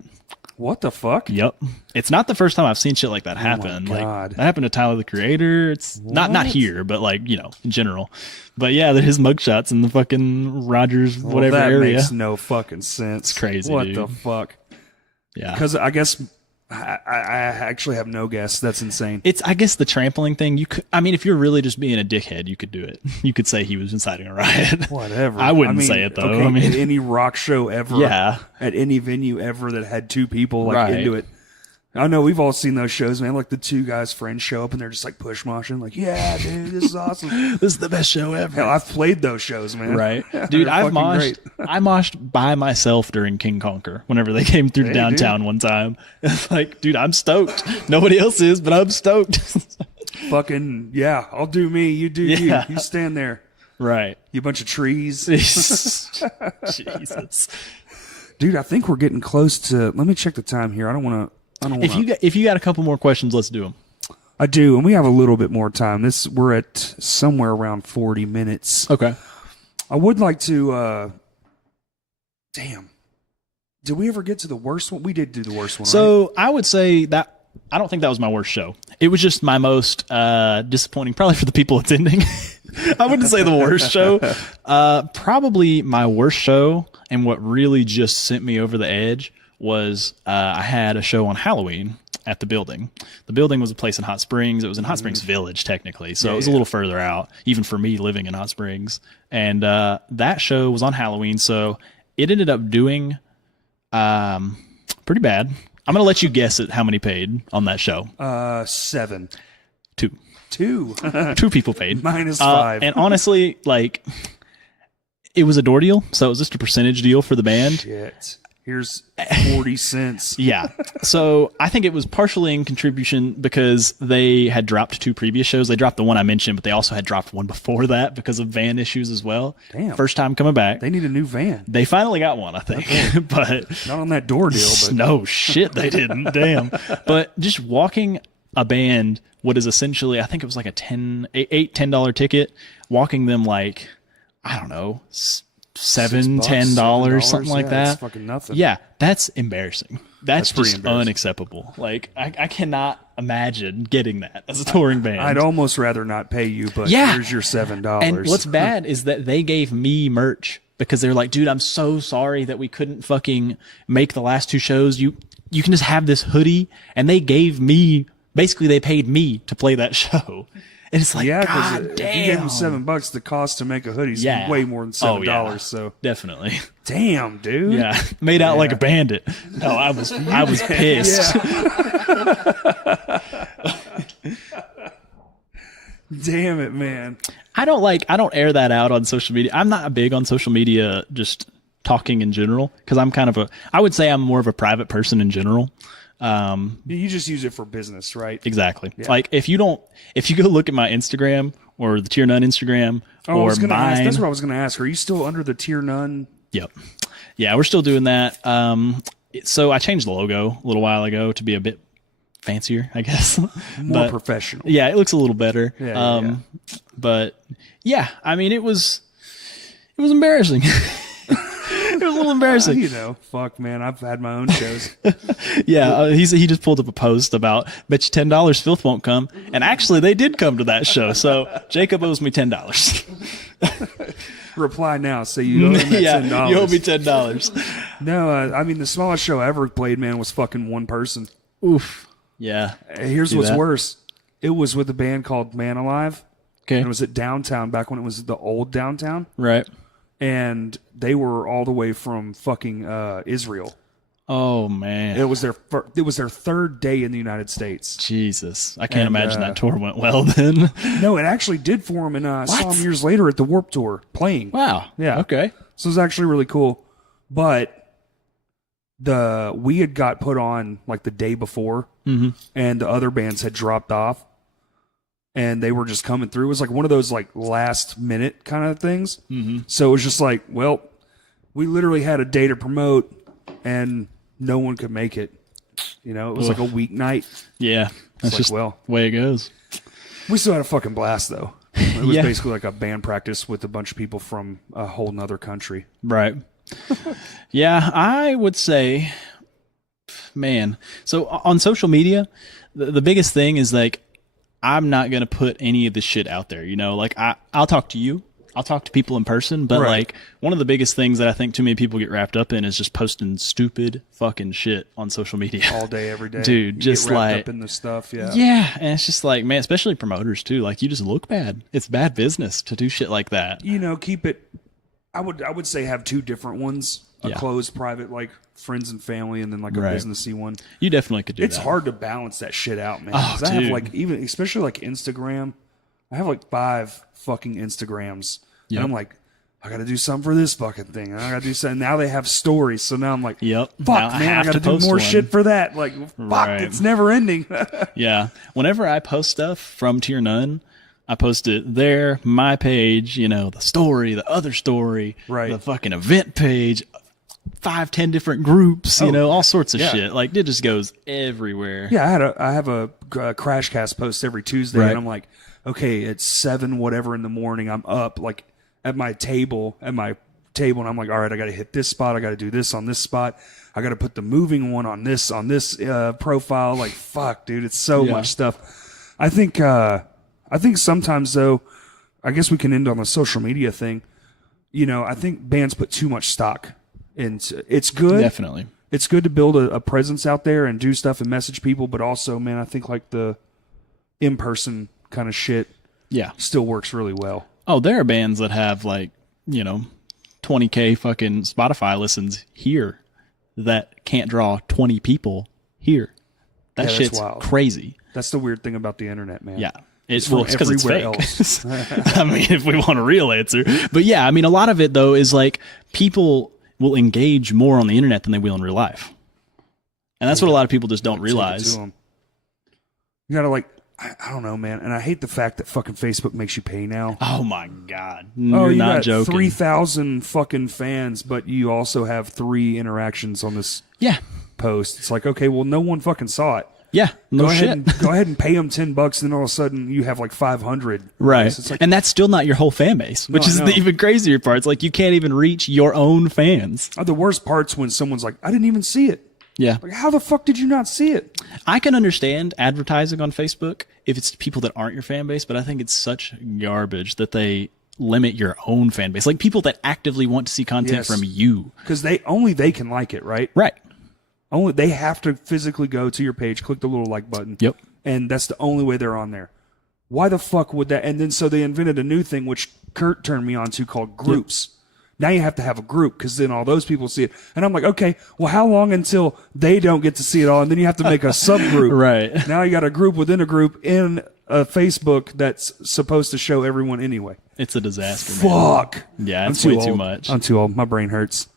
What the fuck? Yep, it's not the first time I've seen shit like that happen. God. Like that happened to Tyler the Creator. It's not here, but like in general. But yeah, his mugshots in the fucking Rogers whatever that area. makes no fucking sense. It's crazy, What dude. the fuck? Yeah, Because I guess I actually have no guess. That's insane. it's, I guess, the trampling thing. You could, I mean, if you're really just being a dickhead, you could do it. You could say he was inciting a riot. Whatever. I wouldn't say it, though. Okay, I mean- at any rock show ever. Yeah. At any venue ever that had two people like Right. into it. I know we've all seen those shows, man. Like the two guys' friends show up and they're just like push moshing, like, yeah, dude, this is awesome. This is the best show ever. Hell, I've played those shows, man. Right, They're dude. I've fucking moshed. great. I moshed by myself during King Conquer. Whenever they came through Hey, downtown one time, it's like, dude, I'm stoked. Nobody else is, but I'm stoked. Fucking, yeah, I'll do me. You do Yeah. you. You stand there. Right. You bunch of trees. Jesus. Dude, I think we're getting close to. Let me check the time here. I don't want to. If you got a couple more questions, let's do them. I do, and we have a little bit more time. We're at somewhere around 40 minutes. Okay. I would like to. Damn. Did we ever get to the worst one? We did do the worst one. Right? So I would say that I don't think that was my worst show. It was just my most disappointing, probably for the people attending. I wouldn't say the worst show. Probably my worst show, and what really just sent me over the edge was I had a show on Halloween at the building. The building was a place in Hot Springs. It was in Hot Springs Village, technically, so it was a little further out, even for me living in Hot Springs. And that show was on Halloween, so it ended up doing pretty bad. I'm gonna let you guess at how many paid on that show. 7. Two. 2. 2 people paid. Minus 5. And honestly, like, it was a door deal, so it was just a percentage deal for the band. Shit. Here's 40 cents. Yeah. So I think it was partially in contribution because they had dropped 2 previous shows. They dropped the one I mentioned, but they also had dropped one before that because of van issues as well. Damn. First time coming back. They need a new van. They finally got one, I think. But Not on that door deal, but no shit, they didn't. Damn. But just walking a band, what is essentially, I think it was like a $10 ticket, walking them like, I don't know, $7, $10, something like yeah, that. That's fucking nothing. Yeah, that's embarrassing. That's pretty just embarrassing. unacceptable. Like, I cannot imagine getting that as a touring band. I'd almost rather not pay you, but Yeah. here's your $7. And what's bad is that they gave me merch because they're like, dude, I'm so sorry that we couldn't fucking make the last 2 shows. You can just have this hoodie. And they gave me, basically they paid me to play that show. And it's like, Yeah, God because if damn. you gave them $7, the cost to make a hoodie is Yeah. way more than Oh, $7. yeah. So Definitely. damn, dude. Yeah. Made out like a bandit. No, I was pissed. Damn it, man. I don't air that out on social media. I'm not big on social media, just talking in general, because I would say I'm more of a private person in general. You just use it for business, right? Exactly. Like if you go look at my Instagram or the Tiernan Instagram I or was gonna ask, mine. that's what I was going to ask. Are you still under the Tiernan? Yep. Yeah, we're still doing that. So I changed the logo a little while ago to be a bit fancier, I guess. More professional. Yeah, it looks a little better. Yeah. But yeah, I mean, it was embarrassing. It was a little embarrassing. You know, fuck, man. I've had my own shows. Yeah, he just pulled up a post about, bet you $10 Filth won't come. And actually, they did come to that show. So Jacob owes me $10. Reply now. Say you owe him that Yeah, $10. you owe me $10. No, I mean, the smallest show I ever played, man, was fucking one person. Oof. Yeah. Here's See what's that? worse. It was with a band called Man Alive. Okay. And it was at downtown back when it was the old downtown. Right. and they were all the way from fucking Israel. Oh man, It was their third day in the United States. Jesus, I can't imagine that tour went well then. No, it actually did for them, and I saw them years later at the Warped Tour playing. Wow. Yeah. Okay. So it was actually really cool. But we had got put on like the day before, and the other bands had dropped off, and they were just coming through. It was like one of those like last minute kind of things. So it was just like, well, we literally had a day to promote, and no one could make it. You know, it was like a weeknight. Yeah, that's like, just well, the way it goes. We still had a fucking blast though. It was basically like a band practice with a bunch of people from a whole nother country. Right. Yeah, I would say, man. So on social media, the biggest thing is like, I'm not going to put any of this shit out there. You know, like I'll talk to you. I'll talk to people in person, but like one of the biggest things that I think too many people get wrapped up in is just posting stupid fucking shit on social media All day, every day. Dude, You just get wrapped like up in the stuff, yeah. Yeah, and it's just like, man, especially promoters too. Like you just look bad. It's bad business to do shit like that. You know, keep it. I would say have two different ones: a closed, private, like friends and family, and then like a businessy one. You definitely could do It's that. hard to balance that shit out, man. Oh, 'Cause I have dude. like especially like Instagram. I have like 5 fucking Instagrams, and I'm like, I got to do something for this fucking thing. And I got to do something. Now they have stories, so now I'm like, Yep. fuck, Now I man, I have got to to do post more one. shit for that. Like, fuck, Right. it's never ending. Yeah. Whenever I post stuff from Tiernan, I post it there, my page, you know, the story, the other story, the fucking event page, 5-10 different groups, you know, all sorts of shit. Like it just goes everywhere. Yeah, I have a Crash Cast post every Tuesday, and I'm like, okay, it's 7 whatever in the morning. I'm up like at my table, and I'm like, all right, I got to hit this spot. I got to do this on this spot. I got to put the moving one on this profile. Like, fuck, dude, it's so much stuff. I think sometimes though, I guess we can end on the social media thing. You know, I think bands put too much stock into. It's good, Definitely. It's good to build a presence out there and do stuff and message people, but also, man, I think like the in-person kind of shit still works really well. Oh, there are bands that have like, you know, 20K fucking Spotify listens here that can't draw 20 people here. That shit's wild. Crazy. That's the weird thing about the internet, man. Yeah. It's because it's fake. else. I mean, if we want a real answer. But yeah, I mean, a lot of it though is like people will engage more on the internet than they will in real life. And that's what a lot of people just don't realize. You gotta like, I don't know, man. And I hate the fact that fucking Facebook makes you pay now. Oh my God. You You're not got joking. 3,000 fucking fans, but you also have 3 interactions on this post. It's like, okay, well, no one fucking saw it. Yeah, no shit. Go ahead and pay them $10, and then all of a sudden you have like 500. Right. It's like, and that's still not your whole fan base, which is the even crazier part. It's like you can't even reach your own fans. the worst part's when someone's like, I didn't even see it. Yeah. Like, how the fuck did you not see it? I can understand advertising on Facebook if it's people that aren't your fan base, but I think it's such garbage that they limit your own fan base. Like people that actively want to see content from you. Because they can like it, right? Right. Only they have to physically go to your page, click the little like button. Yep. And that's the only way they're on there. Why the fuck would that? And then so they invented a new thing, which Kurt turned me on to, called groups. Yep. Now you have to have a group because then all those people see it. And I'm like, okay, well, how long until they don't get to see it all? And then you have to make a subgroup. Right. Now you got a group within a group in a Facebook that's supposed to show everyone anyway. It's a disaster, man. Fuck. Yeah, it's way too much. I'm too old. My brain hurts.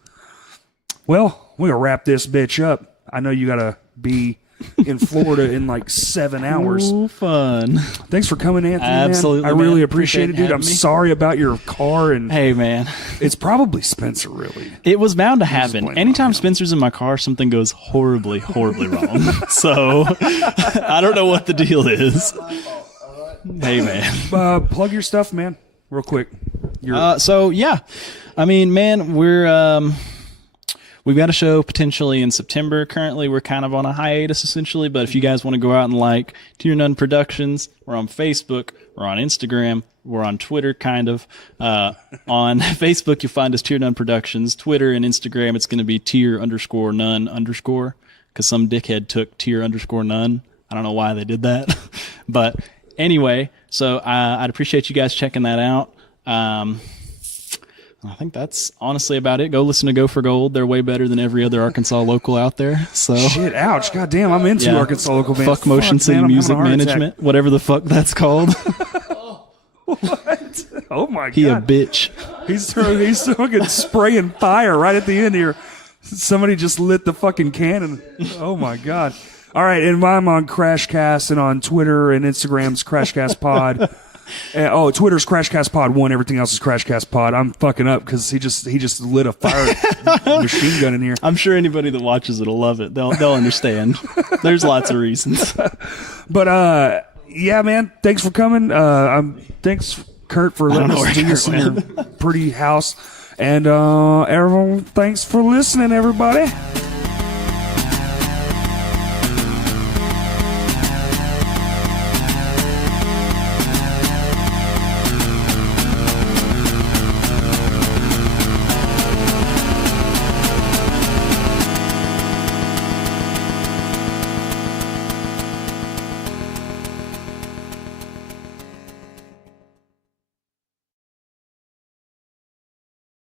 Well, we're going to wrap this bitch up. I know you got to be in Florida in like 7 hours. Ooh, fun. Thanks for coming, Anthony. Absolutely, man. I really appreciate it, dude. I'm me. sorry about your car. And hey, man. It's probably Spencer, really. It was bound to happen. Anytime Spencer's in my car, something goes horribly, horribly wrong. So I don't know what the deal is. Hey, man. Plug your stuff, man, real quick. So, yeah. I mean, man, we've got a show potentially in September. Currently, we're kind of on a hiatus, essentially. But if you guys want to go out and like Tiernan Productions, we're on Facebook, we're on Instagram, we're on Twitter, kind of. On Facebook, you'll find us Tiernan Productions. Twitter and Instagram, it's going to be tier_nun_, because some dickhead took tier_nun. I don't know why they did that. But anyway, so I'd appreciate you guys checking that out. I think that's honestly about it. Go listen to Go for Gold. They're way better than every other Arkansas local out there. So Shit, ouch. God damn, I'm into Yeah. Arkansas local bands. Fuck Motion City man, I'm having a Music heart attack. Management, whatever the fuck that's called. What? Oh my He a God. bitch. He's fucking spraying fire right at the end here. Somebody just lit the fucking cannon. Oh my God. All right, and I'm on Crashcast and on Twitter and Instagram's Crashcast Pod. Twitter's Crashcast Pod 1. Everything else is Crashcast Pod. I'm fucking up because he just lit a fire machine gun in here. I'm sure anybody that watches it'll love it. They'll understand. There's lots of reasons. But yeah, man, thanks for coming. Thanks, Kurt, for letting know us where do this in Kurt your pretty house. And everyone, thanks for listening, everybody.